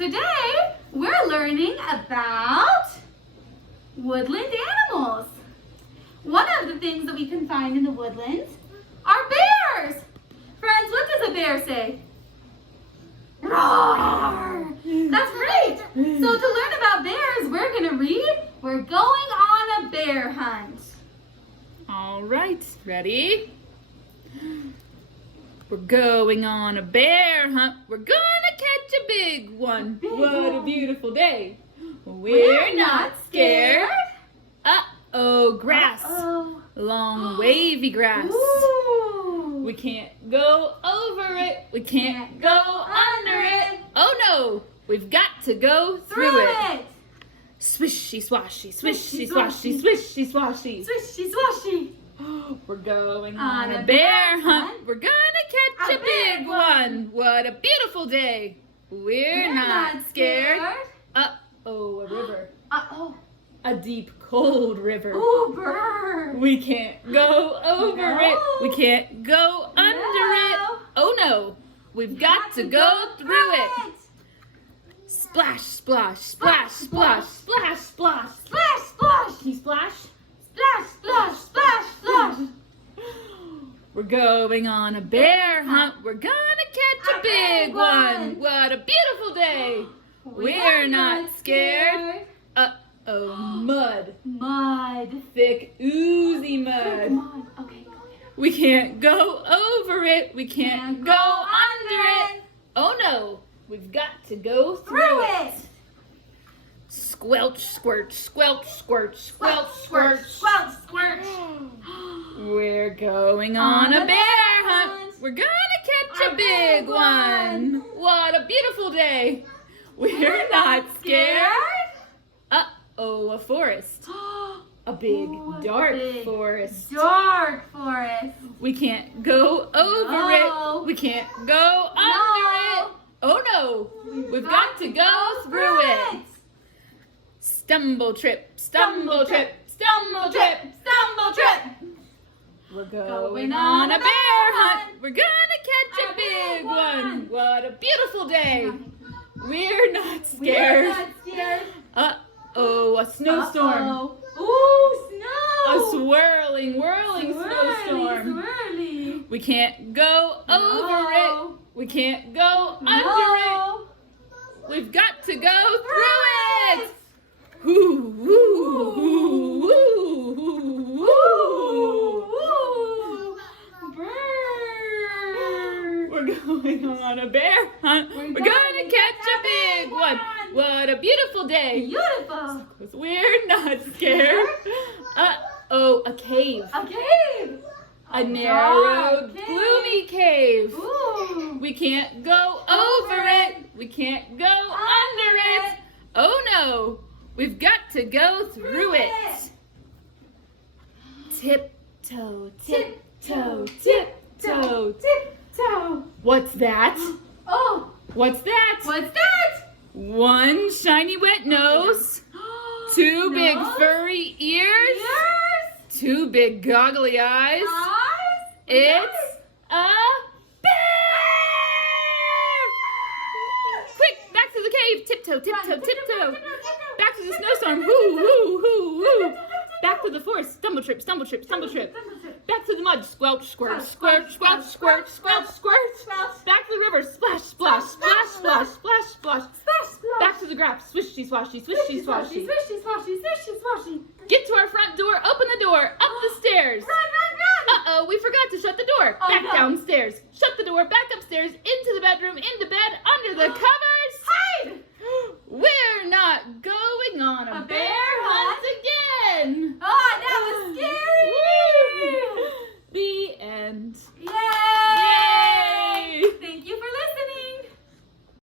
Today, we're learning about woodland animals. One of the things that we can find in the woodlands are bears. Friends, what does a bear say? Roar! That's great. So to learn about bears, we're going to read, we're going on a bear hunt. All right, ready? We're going on a bear hunt. We're gonna catch a big one. What a beautiful day. We're not scared. Uh-oh, grass. Long wavy grass. Ooh. We can't go over it. We can't go under it. Oh no, we've got to go through it. Swishy swashy, swishy swashy, swishy swashy. Swishy swashy. We're going on a bear hunt. We're gonna catch a big one. What a beautiful day. We're not scared. Uh-oh, a river. Uh-oh. A deep, cold river. Ooh, burn. We can't go over it. We can't go under it. Oh no, we've got to go through it. Splash, splash, splash, splash, splash, splash. Splash, splash. Can you splash? Splash, splash, splash, splash. We're going on a bear hunt. We're gonna catch a big one. What a beautiful day. We're not scared. Uh-oh, mud. Mud. Thick, oozy mud. Mud. Okay, go get it. We can't go over it. We can't go under it. Oh no, we've got to go through it. Squelch, squirt, squelch, squirt, squelch, squirt. Squelch, squirt. We're going on a bear hunt. We're gonna catch a big one. What a beautiful day. We're not scared. Uh-oh, a forest. A big, dark forest. Dark forest. We can't go over it. We can't go under it. Oh no, we've got to go through it. Stumble, trip, stumble, trip, stumble, trip, stumble, trip. We're going on a bear hunt. We're gonna catch a big one. What a beautiful day. We're not scared. Uh-oh, a snowstorm. Ooh, snow. A swirling, whirling snowstorm. Swirly. We can't go over it. We can't go under it. We've got to go through it. Woo, woo, woo, woo, woo, woo. Bird. We're going on a bear hunt. We're gonna catch a big one. What a beautiful day. Beautiful. 'Cause we're not scared. Uh-oh, a cave. A cave. A narrow, dark cave. gloomy cave. Ooh. We can't go over it. We can't go under it. Oh no, we've got to go through it. Tiptoe, tiptoe, tiptoe, Tiptoe. What's that? Oh. What's that? What's that? One shiny wet nose, two big Nose. furry ears, Ears. two big goggly eyes. Eyes. It's a bear! Quick, back to the cave. Tiptoe, tiptoe, tiptoe. Back to the snowstorm. Whoo, whoo, whoo, whoo. Back to the forest. Stumble trip, stumble trip, stumble trip. Back to the mud. Squelch, squirt, squirt, squelch, squirt, squelch, squirt. Back to the river. Splash, splash, splash, splash, splash, splash. Back to the grass. Swishy, swashy, swishy, swashy. Swishy, swashy, swishy, swashy. Get to our front door. Open the door. Up the stairs. Run, run, run. Uh-oh, we forgot to shut the door. Oh, Back no. downstairs. Shut the door. Back upstairs. Into the bedroom. Into bed. Under the covers.